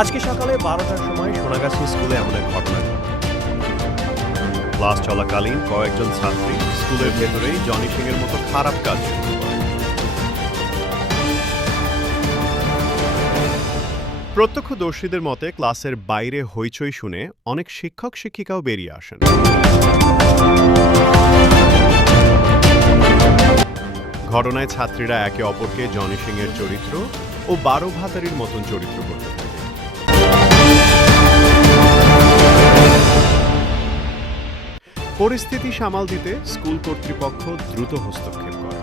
আজকে সকালে 12টার সময় সোনাগাছি স্কুলে এমন এক ঘটনা ঘটে। ক্লাস চলাকালীন কয়েকজন ছাত্রী স্কুলের ভেতরেই জনি সিং এর মতো খারাপ কাজ শুরু করে। প্রত্যক্ষদর্শীদের মতে ক্লাসের বাইরে হইচই শুনে অনেক শিক্ষক শিক্ষিকাও বেরিয়ে আসেন। ঘটনায় ছাত্রীরা একে অপরকে জনি সিং এর চরিত্র ও 12 ভাতারির মতন চরিত্র করতে থাকে। পরিস্থিতি সামাল দিতে স্কুল কর্তৃপক্ষ দ্রুত হস্তক্ষেপ করে।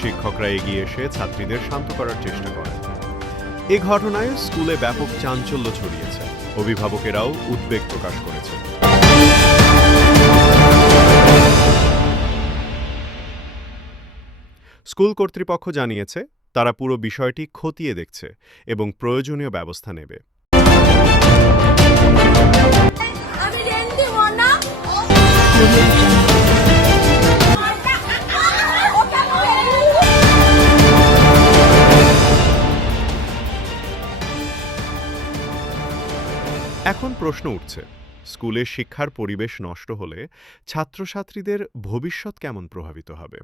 শিক্ষকরা এগিয়ে এসে ছাত্রীদের শান্ত করার চেষ্টা করেন। এ ঘটনায় স্কুলে ব্যাপক চাঞ্চল্য ছড়িয়েছে। অভিভাবকেরাও উদ্বেগ প্রকাশ করেছে। স্কুল কর্তৃপক্ষ জানিয়েছে তারা পুরো বিষয়টি খতিয়ে দেখছে এবং প্রয়োজনীয় ব্যবস্থা নেবে। এখন প্রশ্ন উঠছে, স্কুলে শিক্ষার পরিবেশ নষ্ট হলে ছাত্রছাত্রীদের ভবিষ্যৎ কেমন প্রভাবিত হবে?